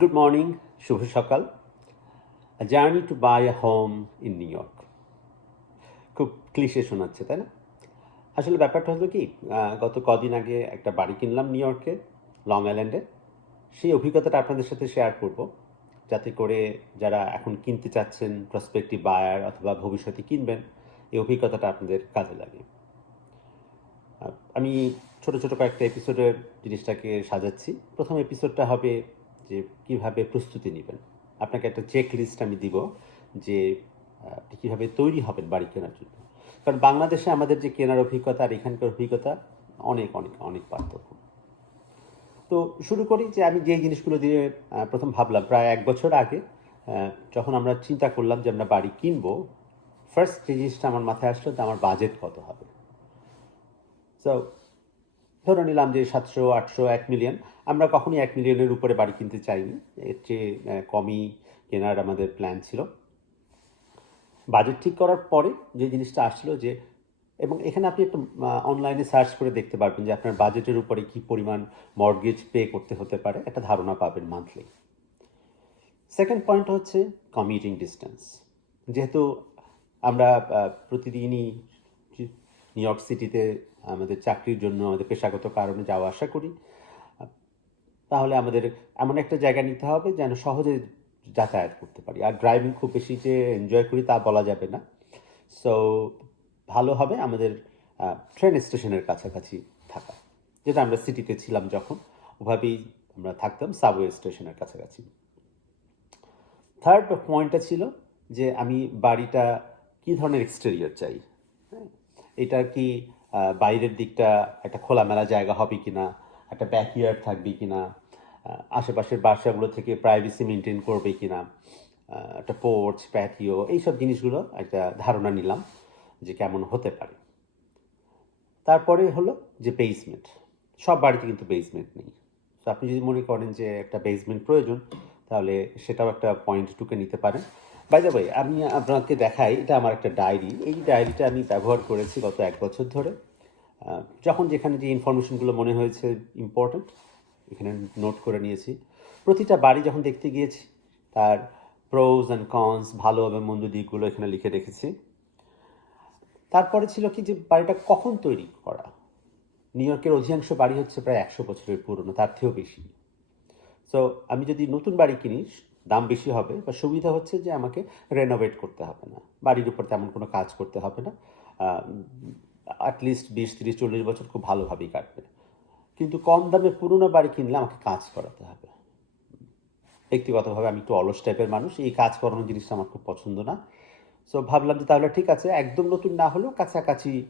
Good morning শুভ সকাল। Journey to buy a home in New York খুব cliche শোনাচ্ছে, তাই না? আসলে ব্যাপারটা হলো কি গত কদিন আগে একটা বাড়ি কিনলাম নিউ ইয়র্কে লং আইল্যান্ডে সেই অভিজ্ঞতাটা আপনাদের সাথে শেয়ার করব, যাতে করে যারা এখন কিনতে চাচ্ছেন প্রসপেক্টিভ বায়ার অথবা ভবিষ্যতে কিনবেন, এই অভিজ্ঞতাটা আপনাদের কাজে লাগে। আমি ছোট ছোট কয়েকটা এপিসোডের জিনিসটাকে সাজাচ্ছি। প্রথম এপিসোডটা হবে যে কীভাবে প্রস্তুতি নেবেন। আপনাকে একটা চেক লিস্ট আমি দিব যে আপনি কীভাবে তৈরি হবেন বাড়ি কেনার জন্য। কারণ বাংলাদেশে আমাদের যে কেনার অভিজ্ঞতা আর এখানকার অভিজ্ঞতা অনেক অনেক অনেক পার্থক্য। তো শুরু করি যে আমি যে জিনিসগুলো দিয়ে প্রথম ভাবলাম, প্রায় এক বছর আগে যখন আমরা চিন্তা করলাম যে আমরা বাড়ি কিনবো ফার্স্ট যে জিনিসটা আমার মাথায় আসলো যে আমার বাজেট কত হবে। সো ধরে নিলাম যে সাতশো, আটশো, এক মিলিয়ন আমরা কখনই এক মিলিয়নের উপরে বাড়ি কিনতে চাইনি। এর চেয়ে কমই কেনার আমাদের প্ল্যান ছিল। বাজেট ঠিক করার পরে যে জিনিসটা আসলো যে, এবং এখানে আপনি একটু অনলাইনে সার্চ করে দেখতে পারবেন যে আপনার বাজেটের উপরে কি পরিমাণ মর্গেজ পে করতে হতে পারে। একটা ধারণা পাবেন মান্থলি সেকেন্ড পয়েন্ট হচ্ছে কমিউটিং ডিস্টেন্স যেহেতু আমরা প্রতিদিনই নিউ ইয়র্ক সিটিতে আমাদের চাকরির জন্য, আমাদের পেশাগত কারণে যাওয়া আসা করি তাহলে আমাদের এমন একটা জায়গা নিতে হবে যেন সহজে যাতায়াত করতে পারি। আর ড্রাইভিং খুব বেশি যে এনজয় করি তা বলা যাবে না। সো ভালো হবে আমাদের ট্রেন স্টেশনের কাছাকাছি থাকা। যেটা আমরা সিটিতে ছিলাম যখন, ওভাবেই আমরা থাকতাম সাবওয়ে স্টেশনের কাছাকাছি। থার্ড পয়েন্টটা ছিল যে আমি বাড়িটা কি ধরনের এক্সটেরিয়র চাই? হ্যাঁ এটা কি বাইরের দিকটা একটা খোলামেলা জায়গা হবে কিনা? একটা ব্যাকইয়ার্ড থাকবে কি না আশেপাশের বাসাগুলো থেকে প্রাইভেসি মেনটেন করবে কি না একটা পোর্চ প্যাথিও এইসব জিনিসগুলো একটা ধারণা নিলাম যে কেমন হতে পারে। তারপরে হলো যে বেসমেন্ট সব বাড়িতে কিন্তু বেসমেন্ট নেই। তো আপনি যদি মনে করেন যে একটা বেসমেন্ট প্রয়োজন, তাহলে সেটাও একটা পয়েন্ট টুকে নিতে পারেন। বাই দ্য ওয়ে আমি আপনাকে দেখাই, এটা আমার একটা ডায়েরি এই ডায়েরিটা আমি ব্যবহার করেছি গত এক বছর ধরে। যখন যেখানে যে ইনফরমেশনগুলো মনে হয়েছে ইম্পর্ট্যান্ট এখানে নোট করে নিয়েছি। প্রতিটা বাড়ি যখন দেখতে গিয়েছি, তার প্রোজ অ্যান্ড কনস ভালো এবং মন্দ দিকগুলো এখানে লিখে রেখেছি। তারপরে ছিল কি যে বাড়িটা কখন তৈরি করা? নিউ ইয়র্কের অধিকাংশ বাড়ি হচ্ছে প্রায় একশো বছরের পুরনো, তার থেকেও বেশি। সো আমি যদি নতুন বাড়ি কিনি, দাম বেশি হবে বা সুবিধা হচ্ছে যে আমাকে রেনোভেট করতে হবে না। বাড়ির উপর তেমন কোনো কাজ করতে হবে না। অ্যাটলিস্ট বিশ, তিরিশ, চল্লিশ বছর খুব ভালোভাবেই কাটবে। কিন্তু কম দামে পুরনো বাড়ি কিনলে আমাকে কাজ করাতে হবে। ব্যক্তিগতভাবে আমি একটু অলস টাইপের মানুষ, এই কাজ করানোর জিনিসটা আমার খুব পছন্দ না। সো ভাবলাম যে তাহলে ঠিক আছে, একদম নতুন না হলেও কাছাকাছি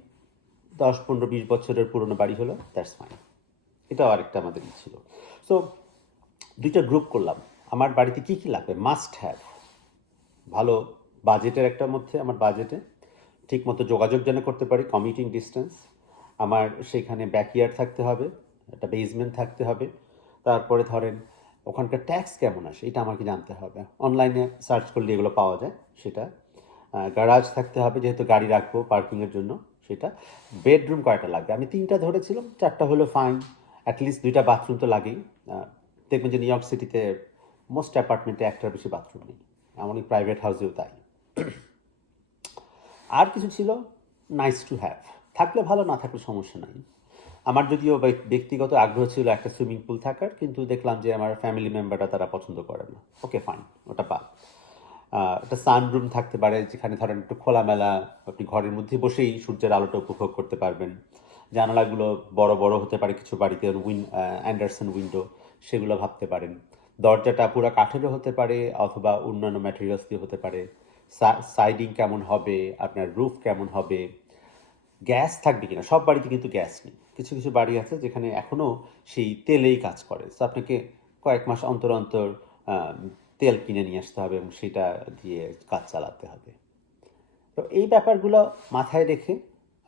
দশ, পনেরো, বিশ বছরের পুরনো বাড়ি হলো দ্যাটস ফাইন এটাও আরেকটা আমাদের ছিল। সো দুইটা গ্রুপ করলাম। আমার বাড়িতে কি কি লাগবে? মাস্ট হ্যাভ ভালো বাজেটের একটা মধ্যে, আমার বাজেটে ঠিক মতো যোগাযোগ যেন করতে পারি কমিউটিং ডিস্টেন্স আমার সেখানে ব্যাকইয়ার্ড থাকতে হবে, একটা বেসমেন্ট থাকতে হবে, তারপরে ধরেন ওখানকার ট্যাক্স কেমন আসে, এটা আমাকে জানতে হবে। অনলাইনে সার্চ করলে এগুলো পাওয়া যায়, সেটা। গ্যারাজ থাকতে হবে, যেহেতু গাড়ি রাখব পার্কিংয়ের জন্য, সেটা। বেডরুম কয়টা লাগবে? আমি তিনটা ধরেছিলাম, চারটা হলো ফাইন অ্যাটলিস্ট দুইটা বাথরুম তো লাগেই। দেখবেন যে নিউ ইয়র্ক সিটিতে মোস্ট অ্যাপার্টমেন্টে একটার বেশি বাথরুম নেই, এমনই প্রাইভেট হাউসেও তাই। আর কিছু ছিল নাইস টু হ্যাভ থাকলে ভালো না থাকলে সমস্যা নাই। আমার যদিও ব্যক্তিগত আগ্রহ ছিল একটা সুইমিং পুল থাকার কিন্তু দেখলাম যে আমার ফ্যামিলি মেম্বাররা তারা পছন্দ করে না। ওকে ফাইন ওটা আহ, একটা সানরুম থাকতে পারে যেখানে ধরেন একটু খোলামেলা আপনি ঘরের মধ্যে বসেই সূর্যের আলোটা উপভোগ করতে পারবেন। জানালাগুলো বড় বড় হতে পারে কিছু বাড়িতে উইন অ্যান্ডারসন উইন্ডো সেগুলো ভাবতে পারেন। দরজাটা পুরো কাঠেরও হতে পারে অথবা অন্যান্য ম্যাটেরিয়ালস দিয়ে হতে পারে। সাইডিং কেমন হবে, আপনার রুফ কেমন হবে গ্যাস থাকবে কিনা, সব বাড়িতে কিন্তু গ্যাস নেই। কিছু কিছু বাড়ি আছে যেখানে এখনও সেই তেলেই কাজ করে। তো আপনাকে কয়েক মাস অন্তর অন্তর তেল কিনে নিয়ে আসতে হবে এবং সেটা দিয়ে কাজ চালাতে হবে। তো এই ব্যাপারগুলো মাথায় রেখে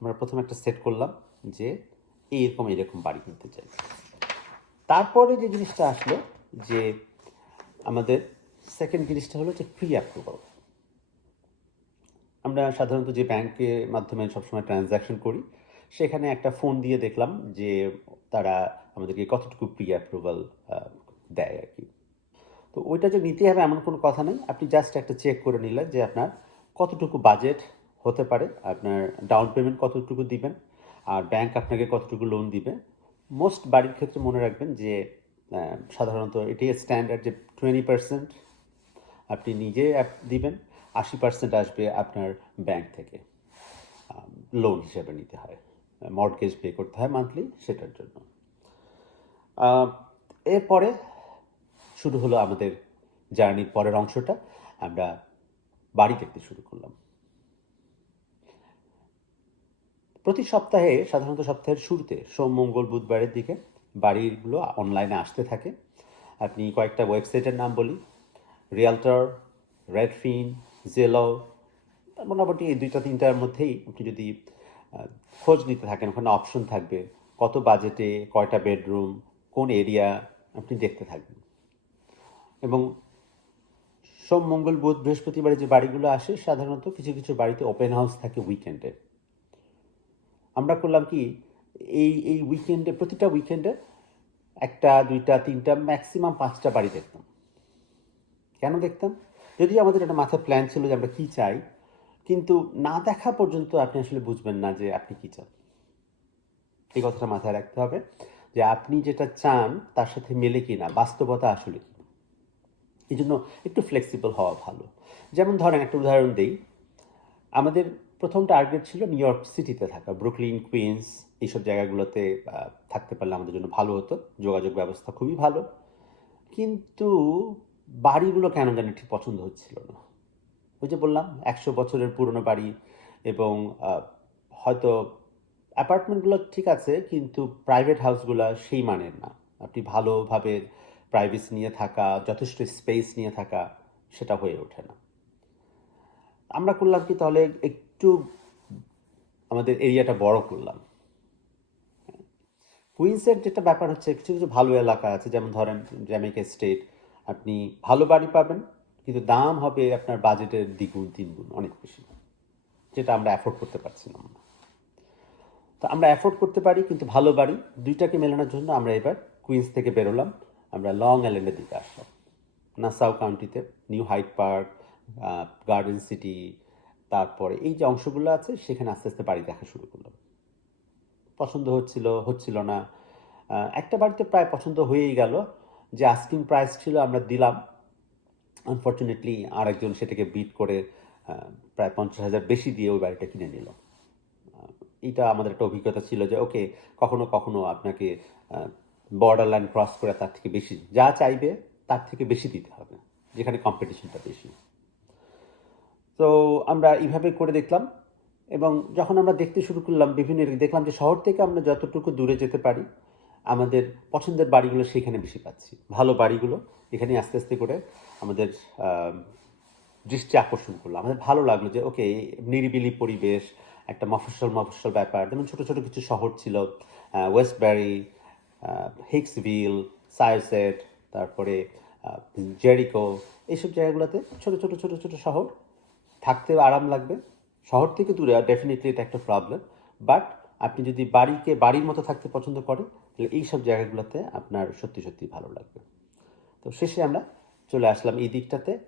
আমরা প্রথমে একটা সেট করলাম যে এইরকম এরকম বাড়ি কিনতে চাই। তারপরে যে জিনিসটা আসলো যে আমাদের সেকেন্ড জিনিসটা হলো যে প্রি অ্যাপ্রুভাল আমরা সাধারণত যে ব্যাংকের মাধ্যমে সবসময় ট্রানজ্যাকশন করি, সেখানে একটা ফোন দিয়ে দেখলাম যে তারা আমাদেরকে কতটুকু প্রি অ্যাপ্রুভাল দেয় আর কি। তো ওইটা যে নিতে হবে এমন কোনো কথা নেই। আপনি জাস্ট একটা চেক করে নিলেন যে আপনার কতটুকু বাজেট হতে পারে, আপনার ডাউন পেমেন্ট কতটুকু দিবেন, আর ব্যাংক আপনাকে কতটুকু লোন দিবে। মোস্ট বাড়ির ক্ষেত্রে মনে রাখবেন যে সাধারণত এটি স্ট্যান্ডার্ড যে টোয়েন্টি পার্সেন্ট আপনি নিজে দিবেন। আশি পার্সেন্ট আসবে আপনার ব্যাংক থেকে লোন হিসেবে নিতে হয়। মর্টগেজ পে করতে হয় মান্থলি সেটার জন্য। এরপরে শুরু হলো আমাদের জার্নির পরের অংশটা। আমরা বাড়ি দেখতে শুরু করলাম। প্রতি সপ্তাহে, সাধারণত সপ্তাহের শুরুতে, সোম, মঙ্গল, বুধবারের দিকে বাড়িগুলো অনলাইনে আসতে থাকে। আপনি কয়েকটা ওয়েবসাইটের নাম বলি। রিয়ালটর রেডফিন জেলো মোটামুটি এই দুইটা তিনটার মধ্যেই আপনি যদি খোঁজ নিতে থাকেন, ওখানে অপশন থাকবে, কত বাজেটে কয়টা বেডরুম কোন এরিয়া আপনি দেখতে থাকবেন। এবং সোম, মঙ্গল, বুধ, বৃহস্পতিবারে যে বাড়িগুলো আসে, সাধারণত কিছু কিছু বাড়িতে ওপেন হাউস থাকে উইকেন্ডে আমরা করলাম কি, এই এই উইকেন্ডে প্রতিটা উইকেন্ডে একটা, দুইটা, তিনটা ম্যাক্সিমাম পাঁচটা বাড়ি দেখতাম। কেন দেখতাম? যদি আমাদের একটা মাথায় প্ল্যান ছিল যে আমরা কী চাই, কিন্তু না দেখা পর্যন্ত আপনি আসলে বুঝবেন না যে আপনি কী চান। এই কথাটা মাথায় রাখতে হবে যে আপনি যেটা চান তার সাথে মেলে কি না বাস্তবতা আসলে কি? এই জন্য একটু ফ্লেক্সিবল হওয়া ভালো। যেমন ধরেন একটা উদাহরণ দিই, আমাদের প্রথম টার্গেট ছিল নিউ ইয়র্ক সিটিতে থাকা ব্রুকলিন কুইন্স এইসব জায়গাগুলোতে থাকতে পারলে আমাদের জন্য ভালো হতো, যোগাযোগ ব্যবস্থা খুবই ভালো। কিন্তু বাড়িগুলো কেন জানি ঠিক পছন্দ হচ্ছিল না। ওই যে বললাম, একশো বছরের পুরনো বাড়ি এবং হয়তো অ্যাপার্টমেন্টগুলো ঠিক আছে, কিন্তু প্রাইভেট হাউসগুলো সেই মানের না। আপনি ভালোভাবে প্রাইভেসি নিয়ে থাকা, যথেষ্ট স্পেস নিয়ে থাকা, সেটা হয়ে ওঠে না। আমরা করলাম কি, তাহলে একটু আমাদের এরিয়াটা বড় করলাম। কুইন্সের যেটা ব্যাপার হচ্ছে, কিছু কিছু ভালো এলাকা আছে, যেমন ধরেন জ্যামাইকা স্টেট। আপনি ভালো বাড়ি পাবেন, কিন্তু দাম হবে আপনার বাজেটের দ্বিগুণ, তিনগুণ, অনেক বেশি। যেটা আমরা অ্যাফোর্ড করতে পারছিলাম না। তো আমরা অ্যাফোর্ড করতে পারি, কিন্তু ভালো বাড়ি, দুইটাকে মেলানোর জন্য আমরা এবার কুইন্স থেকে বেরোলাম। আমরা লং আইল্যান্ডের দিকে আসলাম। Nassau কাউন্টিতে New Hyde Park Garden City তারপরে এই যে অংশগুলো আছে, সেখানে আস্তে আস্তে বাড়ি দেখা শুরু করলাম। পছন্দ হচ্ছিল হচ্ছিল না। একটা বাড়িতে প্রায় পছন্দ হয়েই গেল। যে আস্কিং প্রাইস ছিল আমরা দিলাম। আনফর্চুনেটলি আরেকজন সেটাকে বিট করে প্রায় পঞ্চাশ হাজার বেশি দিয়ে ওই বাড়িটা কিনে নিল। এটা আমাদের একটা অভিজ্ঞতা ছিল যে ওকে কখনো কখনো আপনাকে বর্ডার লাইন ক্রস করে তার থেকে বেশি, যা চাইবে তার থেকে বেশি দিতে হবে, যেখানে কম্পিটিশনটা বেশি। তো আমরা এইভাবে করে দেখলাম এবং যখন আমরা দেখতে শুরু করলাম বিভিন্ন, দেখলাম যে শহর থেকে আমরা যতটুকু দূরে যেতে পারি আমাদের পছন্দের বাড়িগুলো সেখানে বেশি পাচ্ছি। ভালো বাড়িগুলো এখানে আস্তে আস্তে করে আমাদের দৃষ্টি আকর্ষণ করল। আমাদের ভালো লাগল যে ওকে নিরিবিলি পরিবেশ, একটা মফস্বল মফস্বল ব্যাপার। যেমন ছোটো ছোটো কিছু শহর ছিল ওয়েস্টব্যারি হিক্সভিল সায়োসেট তারপরে জেরিকো এইসব জায়গাগুলোতে ছোট ছোট ছোট ছোট শহর। থাকতে আরাম লাগবে। শহর থেকে দূরে ডেফিনেটলি এটা একটা প্রবলেম বাট আপনি যদি বাড়িকে, বাড়ির মতো থাকতে পছন্দ করেন, তাহলে এইসব জায়গাগুলোতে আপনার সত্যি সত্যি ভালো লাগবে। তো শেষে আমরা চলে আসলাম এই দিকটাতে।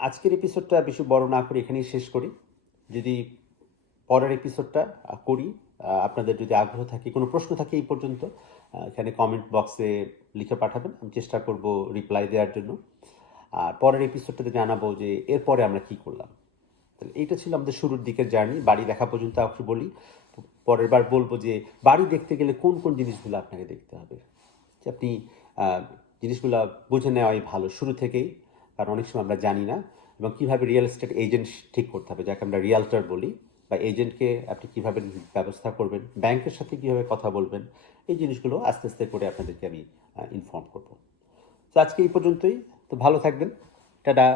আজকের এপিসোডটা বেশি বড় না করে এখানেই শেষ করি। যদি পরের এপিসোডটা করি আপনাদের যদি আগ্রহ থাকে, কোনো প্রশ্ন থাকে এই পর্যন্ত এখানে কমেন্ট বক্সে লিখে পাঠাবেন। আমি চেষ্টা করব রিপ্লাই দেওয়ার জন্য। আর পরের এপিসোডটাতে জানাব যে এরপরে আমরা কি করলাম। তাহলে এইটা ছিল আমাদের শুরুর দিকের জার্নি বাড়ি দেখা পর্যন্ত একটু বলি। পরের বার বলব যে বাড়ি দেখতে গেলে কোন কোন জিনিসগুলো আপনাকে দেখতে হবে? যে আপনি জিনিসগুলো বুঝে নেওয়াই ভালো শুরু থেকেই, কারণ অনেক সময় আমরা জানি না এবং কীভাবে রিয়েল এস্টেট এজেন্ট ঠিক করতে হবে। যাকে আমরা রিয়ালটার বলি বা এজেন্টকে আপনি কীভাবে ব্যবস্থা করবেন ব্যাংকের সাথে কীভাবে কথা বলবেন, এই জিনিসগুলো আস্তে আস্তে করে আপনাদেরকে আমি ইনফর্ম করব। তো আজকে এই পর্যন্তই। তো ভালো থাকবেন। টাটা।